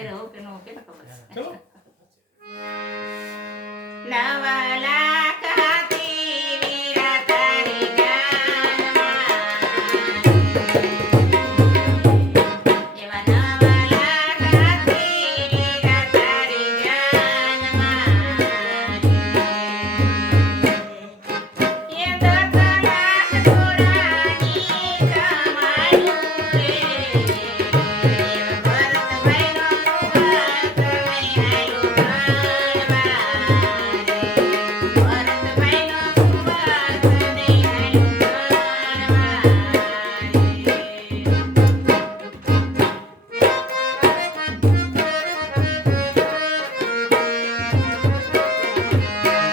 એટલે okay no કે ખબર ચલો નવા લાખ હાથી વીરા તારી જાનમાં એવા નવા લાખ હાથી વીરા તારી જાનમાં એ દસ લાખ ઘોડાની કમાયું રે ભરતભાઈનો મુબારક નહીં આયો ભરતભાઈનો મુબારક નહીં આયો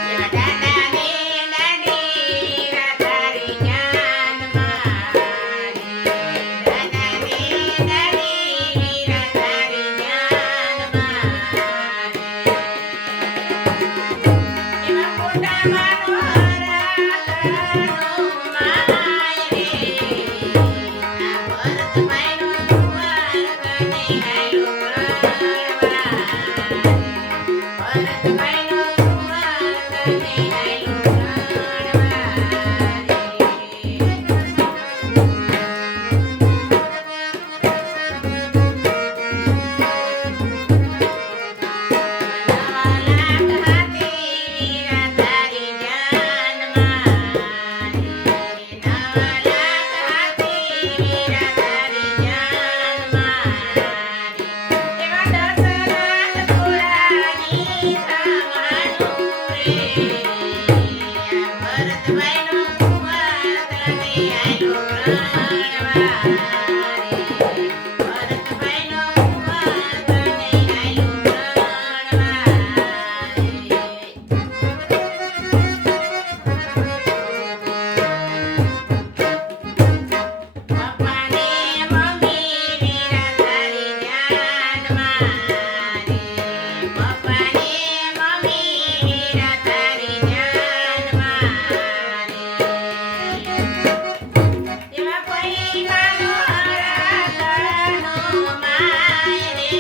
દાદાને દાદી રાતારી જાનમાં દાદાને દાદી રાતારી જાનમાં એવા મોટા માનવરાનો માય રે આ ભરતભાઈનો મુબારક નહીં આયો ભરતભાઈનો મુબારક નહીં આયો નવા લાખ હાથી વીરા તારી જાનમાં નવા લાખ હાથી વીરા તારી જાનમાં એવા 10 લાખ ઘોડાની કમાનું રે ભરતભાઈનો મુબારક નહીં આયો ભરતભાઈનો મુબારક નહીં આયો પપ્પાને મમ્મી વીરા તારી જાનમાં પપ્પાને મમ્મી વીરા તારી જાનમાં એવા કોઈ માનો હરાતનો માય રે